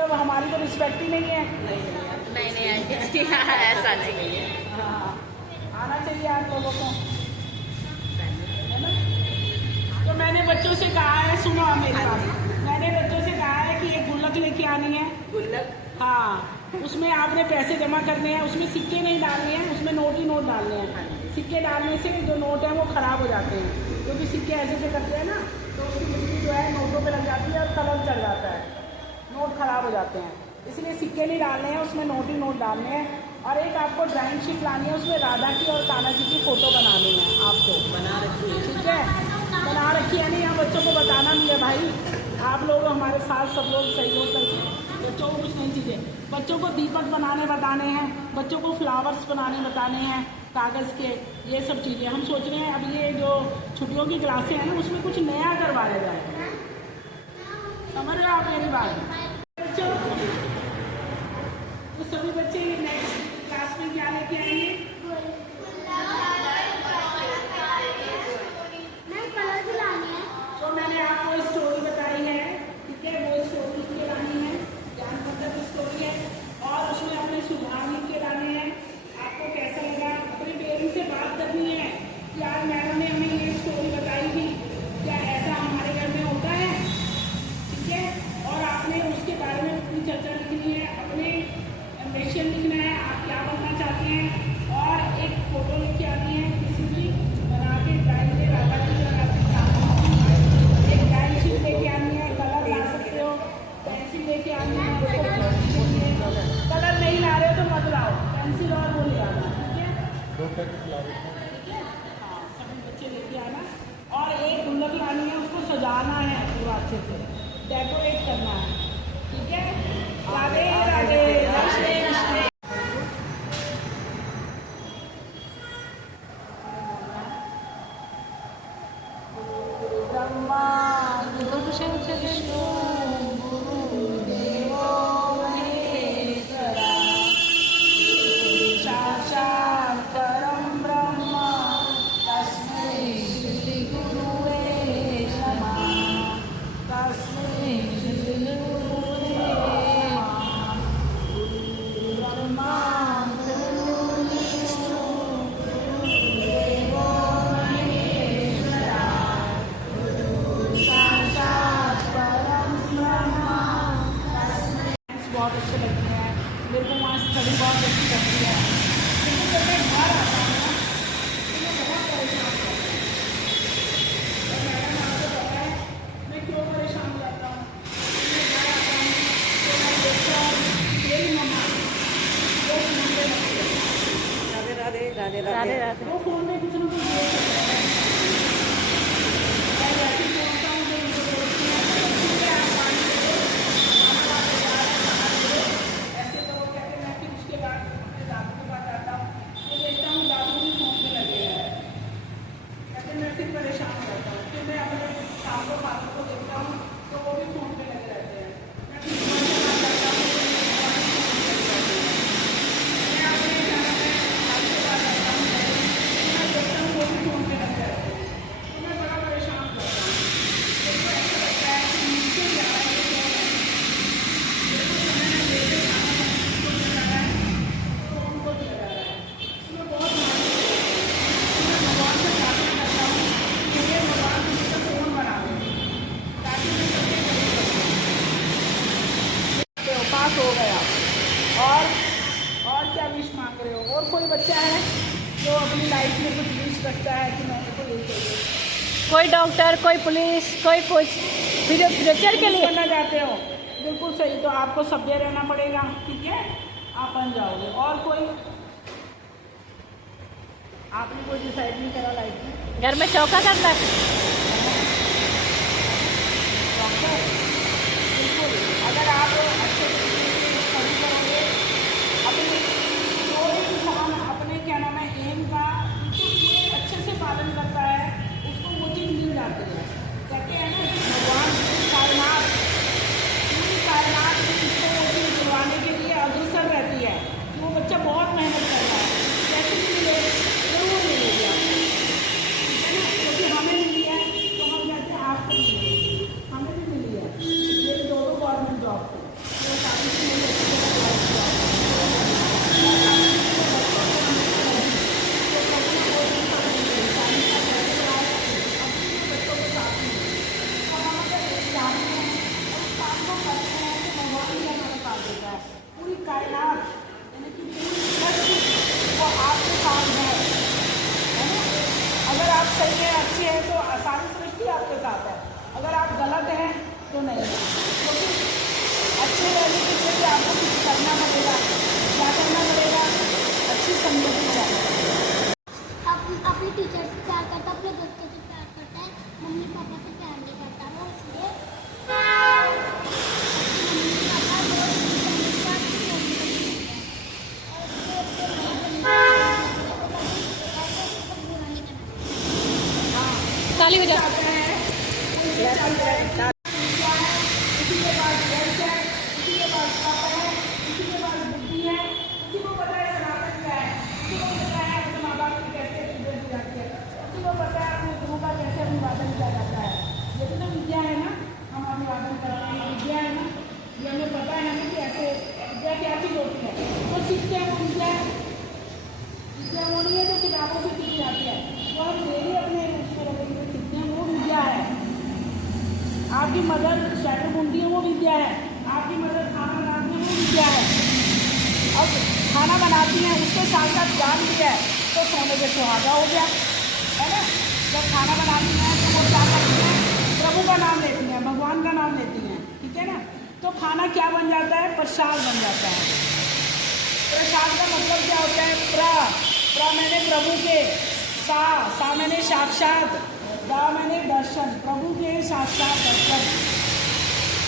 मतलब हमारी तो रिस्पेक्ट ही नहीं है। नहीं आंटी ऐसा नहीं है। हाँ, आना चाहिए आप लोगों को, है ना। तो मैंने बच्चों से कहा है, सुनो आप मेरी बात, मैंने बच्चों से कहा है कि एक गुल्लक लेके आनी है। गुल्लक? हाँ, उसमें आपने पैसे जमा करने हैं, उसमें सिक्के नहीं डालने हैं, उसमें नोट ही नोट डालने हैं। सिक्के डालने से जो नोट है वो ख़राब हो जाते हैं, क्योंकि सिक्के ऐसे से करते हैं ना तो उसकी मिट्टी जो है नोटों पे लग जाती है और कलर चढ़ जाता है, नोट ख़राब हो जाते हैं। इसलिए सिक्के नहीं डालने हैं, उसमें नोट ही नोट डालने हैं। और एक आपको ड्राइंग शीट लानी है, उसमें राधा की और कान्हा जी की फ़ोटो बनानी है आपको। बना रखी है? ठीक है, बना रखी है। नहीं, यहाँ बच्चों को बताना नहीं है भाई, आप लोग हमारे साथ सब लोग सहयोग करके बच्चों को कुछ नई चीज़ें, बच्चों को दीपक बनाने बताने हैं, बच्चों को फ्लावर्स बनाने बताने हैं कागज़ के, ये सब चीज़ें हम सोच रहे हैं। अब ये जो छुट्टियों की क्लासें हैं ना, उसमें कुछ नया करवाया जाए। समझ रहे हो आप मेरी बात? बच्चों, तो सभी बच्चे नेक्स्ट क्लास में क्या लेके आएंगे? तो मैंने आपको स्टोरी बताई है, ठीक है, वो स्टोरी लिख के लानी है, ज्ञान मतलब स्टोरी है, और उसमें अपने सुझाव लिख के लाने हैं। आपको कैसा लगा, अपने पेरेंट्स से बात करनी है कि आज मैडम ने हमें ये स्टोरी बताई थी, क्या ऐसा हमारे घर में होता है, ठीक है। और आपने उसके बारे में अपनी चर्चा लिखनी है, अपने एम्बिशन लिखना है, आप क्या बनना चाहते हैं, और एक फोटो लेके आनी है किसी की बना के, ड्राइंग में राधा की बना के, एक ड्राइंग शीट लेके आनी है, कलर ला सकते हो, पेंसिल लेके आनी है, कलर नहीं ला रहे हो तो मत लाओ, पेंसिल और वो ले आना, ठीक है। हाँ, सभी बच्चे लेके आना, और एक गुल्लक लानी है, उसको सजाना है पूरा अच्छे से, डेकोरेट करना है, ठीक है। राधे राधे, कृष्ण कृष्ण। ब्रह्मा विष्णु गुरुदेवो महेश्वरा, साक्षात् परं ब्रह्म तस्मै श्री गुरुवे नमः, तस्मै श्री गुरुवे नमः। ब्रह्मा विष्णु गुरुदेवो महेश्वरा, साक्षात् परं ब्रह्म तस्मै। बहुत अच्छे लगते हैं मेरे को, वहाँ स्टडी बहुत अच्छी लगती है, लेकिन जब मैं घर आता हूँ ना तो मैं बहुत परेशान होती हूँ। और मैडम आपको पता है मैं क्यों परेशान हो जाता हूँ? मैं घर आता हूँ तो मैं देखता हूँ मेरी मम्मा वो फ़ोन पे लगी है। राधे राधे राधे राधे। वो फ़ोन में कुछ ना कुछ देख सकते हैं। मैं जैसे ही पहुँचता हूँ तो उनको बोलती हैं ठीक है आप पानी दे दो, खाना खा के जा रहे हैं, खाना दे दो, ऐसे करो कहते। मैं फिर उसके बाद अपने दादू के पास जाता हूँ तो देखता हूँ दादू भी फ़ोन पे लगे हैं, कहते मैं फिर परेशान हो जाता हूँ। फिर मैं अपने सासू फादर को देखता हूँ तो वो भी फ़ोन पे लगे रहते हैं। मैं फिर सुबह के पास जाता हूँ तो वो भी फ़ोन पे लगे रहते हैं। मैं अपने क्या नाम है भाई के पास जाता हूँ, मैं देखता हूँ वो भी फ़ोन पे लगे रहते हैं। तो मैं बड़ा परेशान हो जाता हूँ। मेरे को ऐसा लगता है कि मुझसे ज़्यादा ये फ़ोन है, मेरे को समय में देते खाना में उनको भी लगा रहा है तो उनको भी लगा रहा है। तो मैं बहुत मानती हूँ, तो मैं भगवान से प्रार्थना करता हूँ कि हे भगवान मुझे तो फ़ोन बना दो ताकि मैं सबके करीब रह सकूँ। पास हो गया। और क्या विश मांग रहे हो? और कोई बच्चा है जो अपनी लाइफ में कुछ विश रखता है कि मेरे को ये चाहिए? कोई डॉक्टर, कोई पुलिस, कोई कुछ फ्यूचर के लिए बनना चाहते हो? बिल्कुल सही, तो आपको सभ्य रहना पड़ेगा, ठीक है, आप बन जाओगे। और कोई आपने कोई डिसाइड नहीं करा लाइफ में? घर में चौका करना है। डॉक्टर, बिल्कुल, अगर आप अच्छे तरीके से स्टडी करोगे, अपने जो भी इंसान अपने क्या नाम है एम का बिल्कुल पूरे अच्छे से पालन करता है, उसको वो चीज़ मिल जाती है। कहते हैं ना कि भगवान कायनात, पूरी कायनात में इसको वो चीज़ दिलवाने के लिए अग्रसर रहती है कि वो बच्चा बहुत मेहनत कर रहा है, कैसे भी मिले जरूर मिलेगी आपको, ठीक है ना। क्योंकि हमें मिली है तो हम कहते हैं आपको मिलेगी, हमें भी मिली है, ये दोनों गवर्नमेंट जॉब थे। कायनात यानी कि पूरी सृष्टि वो आपके साथ है ना। अगर आप सही हैं, अच्छे हैं तो सारी सृष्टि आपके साथ है। अगर आप गलत हैं तो नहीं है, क्योंकि अच्छे रहने के लिए भी आपको कुछ करना पड़ेगा। क्या करना पड़ेगा? अच्छी संगति चाहिए। अपने टीचर से प्यार करता है, अपने दोस्तों से प्यार करता है, मम्मी पापा से प्यार नहीं करता वो, इसलिए मम्मी पापा ताली बजा। विद्या है ना, हम अभिवादन करते हैं, विद्या है ना, ये हमें पता है ना कि ऐसे विद्या क्या चीज़ होती है। वो सीखते हैं, वो विद्या है। विद्या वो नहीं है जो किताबों से सीखी जाती है, वो हम डेली अपने उसको सीखते हैं, वो विद्या है। आपकी मदर शैटर बुनती है, वो विद्या है। आपकी मदर खाना बनाती है, वो विद्या है। अब खाना बनाती हैं, उसके साथ साथ ज्ञान भी है, तो सोने के सुहागा हो गया, है ना। जब खाना बनाती हैं तो वो क्या करती हैं? प्रभु का नाम लेती हैं, भगवान का नाम लेती हैं, ठीक है ना। तो खाना क्या बन जाता है? प्रसाद बन जाता है। प्रसाद का मतलब क्या होता है? प्र मैंने प्रभु के, सा मैंने साक्षात, दा मैंने दर्शन, प्रभु के साक्षात दर्शन।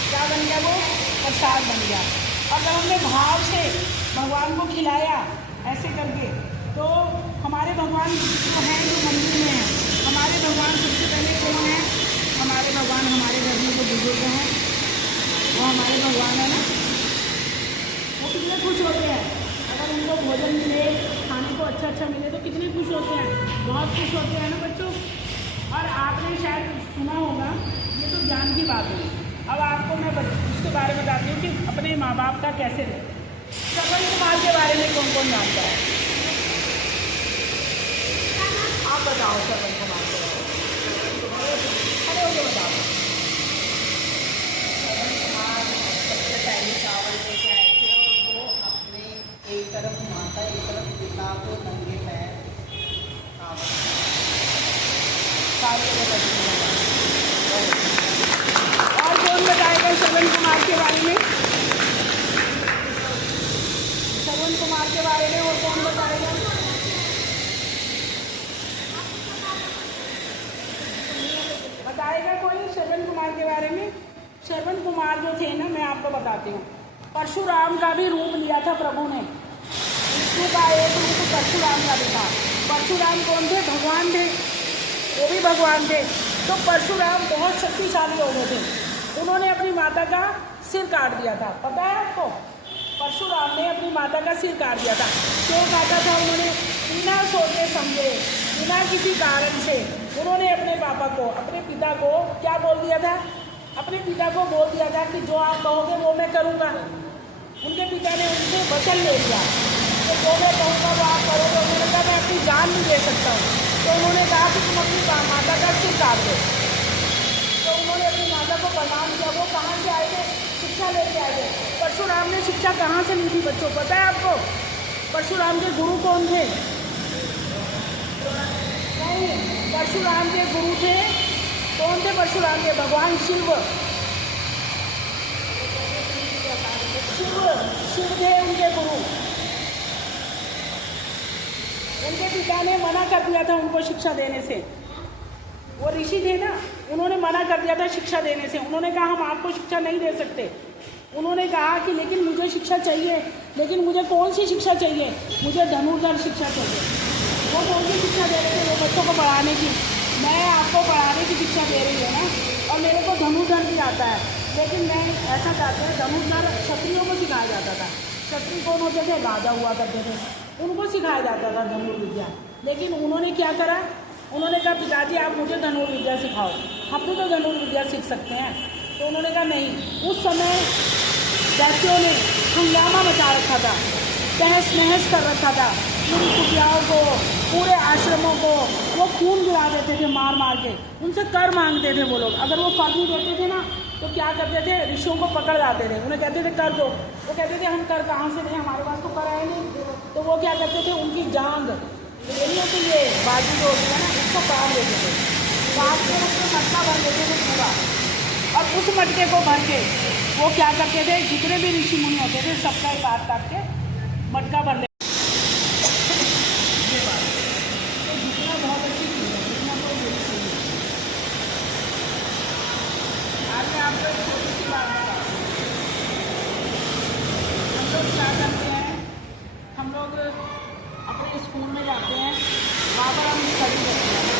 क्या बन गया? वो प्रसाद बन गया। और जब हमने भाव से भगवान को खिलाया ऐसे करके, तो हमारे भगवान हैं जो मंदिर में हैं। हमारे भगवान सबसे पहले कौन है? हमारे भगवान हमारे घर में जो बुजुर्ग हैं वो हमारे भगवान है ना। वो कितने खुश होते हैं अगर उनको भोजन मिले, खाने को अच्छा मिले तो कितने खुश होते हैं? बहुत खुश होते हैं ना बच्चों। और आपने शायद सुना होगा, ये तो ज्ञान की बात है। अब आपको मैं उसके बारे में बताती हूँ कि अपने माँ बाप का कैसे रहे। श्रवण कुमार के बारे में कौन कौन जानता है? आप बताओ श्रवण कुमार के बारे में। अरे वो बताओ। श्रवण कुमार सबसे पहले चावल लेके आए थे और वो अपने एक तरफ माता एक तरफ पिता को नंगे पैर और कौन बताएगा श्रवण कुमार के बारे में? श्रवण कुमार के बारे में और कौन बताएगा? बताएगा कोई श्रवण कुमार के बारे में? श्रवण कुमार जो थे ना, मैं आपको बताती हूँ, परशुराम का भी रूप लिया था प्रभु ने। विष्णु का एक रूप परशुराम का भी था। परशुराम कौन थे? भगवान थे, वो भी भगवान थे। तो परशुराम बहुत शक्तिशाली हो गए थे। उन्होंने अपनी माता का सिर काट दिया था, पता है आपको? परशुराम ने अपनी माता का सिर काट दिया था। क्यों काटा था उन्होंने? बिना सोचे समझे, बिना किसी कारण से उन्होंने अपने पापा को, अपने पिता को क्या बोल दिया था? अपने पिता को बोल दिया था कि जो आप कहोगे वो मैं करूँगा। उनके पिता ने उनसे वचन ले लिया कि जो मैं कहूँगा वो आप करोगे। उन्होंने कहा मैं अपनी जान नहीं दे सकता हूँ। तो उन्होंने कहा कि तुम अपनी माता का सिर काट दो। तो उन्होंने अपनी माता को प्रणाम किया। वो कहाँ से आए थे? शिक्षा लेके आए थे। परशुराम ने शिक्षा कहाँ से ली थी बच्चों, पता है आपको? परशुराम के गुरु कौन थे? नहीं, परशुराम के गुरु थे, कौन थे परशुराम के? भगवान शिव। शिव थे उनके गुरु। उनके पिता ने मना कर दिया था उनको शिक्षा देने से। वो ऋषि थे ना, उन्होंने मना कर दिया था शिक्षा देने से। उन्होंने कहा हम आपको शिक्षा नहीं दे सकते। उन्होंने कहा कि लेकिन मुझे शिक्षा चाहिए। लेकिन मुझे कौन सी शिक्षा चाहिए? मुझे धनुर्धर शिक्षा चाहिए। वो कौन सी शिक्षा दे रहे थे? वो बच्चों को पढ़ाने की। मैं आपको पढ़ाने की शिक्षा दे रही हूँ ना, और मेरे को धनुर्धर भी आता है। लेकिन मैं ऐसा चाहता हूँ, धनुर्धर क्षत्रियों को सिखाया जाता था। क्षत्रिय कौन होते थे? राजा हुआ करते थे, उनको सिखाया जाता था धनुर्विद्या। लेकिन उन्होंने क्या करा? उन्होंने कहा पिताजी आप मुझे धनुर्विद्या सिखाओ, हम भी तो धनुर्विद्या सीख सकते हैं। तो उन्होंने कहा नहीं। उस समय दैत्यों ने हंगामा मचा रखा था, तहस नहस कर रखा था। पूरी कुटियाओं को, पूरे आश्रमों को वो खून गिरा देते थे मार मार के। उनसे कर मांगते थे वो लोग। अगर वो कर नहीं देते थे ना तो क्या करते थे, ऋषियों को पकड़ जाते थे, उन्हें कहते थे कर दो। वो कहते थे हम कर कहाँ से दें, हमारे पास तो कर है नहीं। तो वो क्या करते थे, उनकी जांग एरिया तो ये बाजू जो होती है ना, इसको काट देते थे, काट के उसमें मटका भर देते थे पूरा। और उस मटके को भर के वो क्या करते थे, जितने भी ऋषि मुनि होते थे सबका काट काट के मटका भर लेते। ये बात तो जितना बहुत अच्छी चीज़ है, जितना कोई बुरी चीज़ है। आज मैं आपको एक छोटी सी बात बताऊँ। हम लोग क्या करते हैं, हम लोग अपने स्कूल में जाते हैं, वहाँ पर हम स्टडी करते हैं।